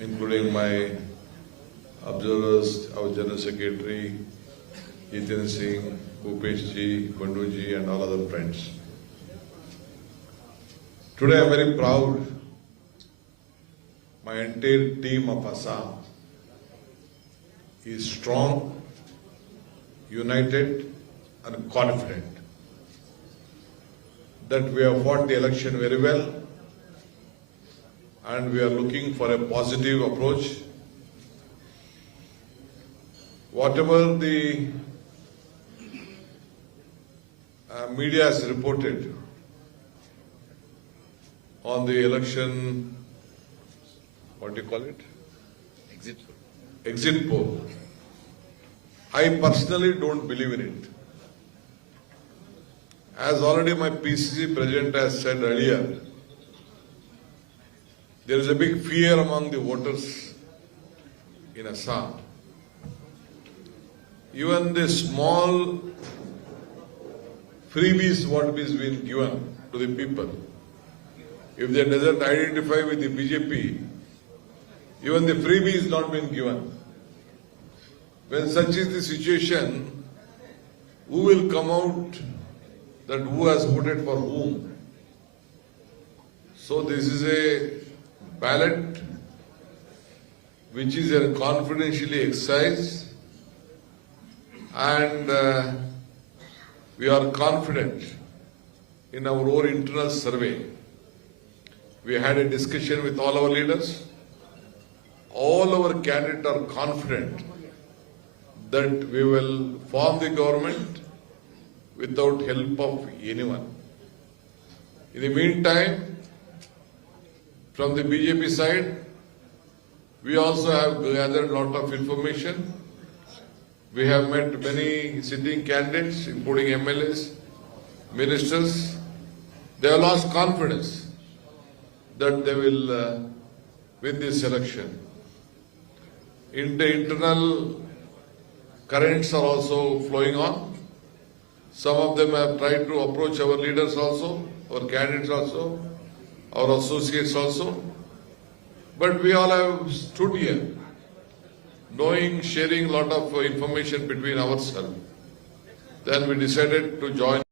including my observers, our General Secretary, Jiten Singh, Bhupesh ji, Bandu ji, and all other friends. Today I am very proud. My entire team of Assam is strong, united, and confident that we have fought the election very well, and we are looking for a positive approach. Whatever the media has reported on the election, what do you call it? Exit poll. I personally don't believe in it. As already my PCC president has said earlier, there is a big fear among the voters in Assam. Even the small freebies what is being given to the people, if they doesn't identify with the BJP, even the freebie is not being given. When such is the situation, who will come out that who has voted for whom? So this is a ballot which is confidentially exercised, and we are confident in our own internal survey. We had a discussion with all our leaders. All our candidates are confident that we will form the government without help of anyone. In the meantime, from the BJP side, we also have gathered a lot of information. We have met many sitting candidates, including MLAs, ministers. They have lost confidence that they will win this election. In the internal currents are also flowing on. Some of them have tried to approach our leaders also, our candidates also, our associates also. But we all have stood here, knowing, sharing a lot of information between ourselves. Then we decided to join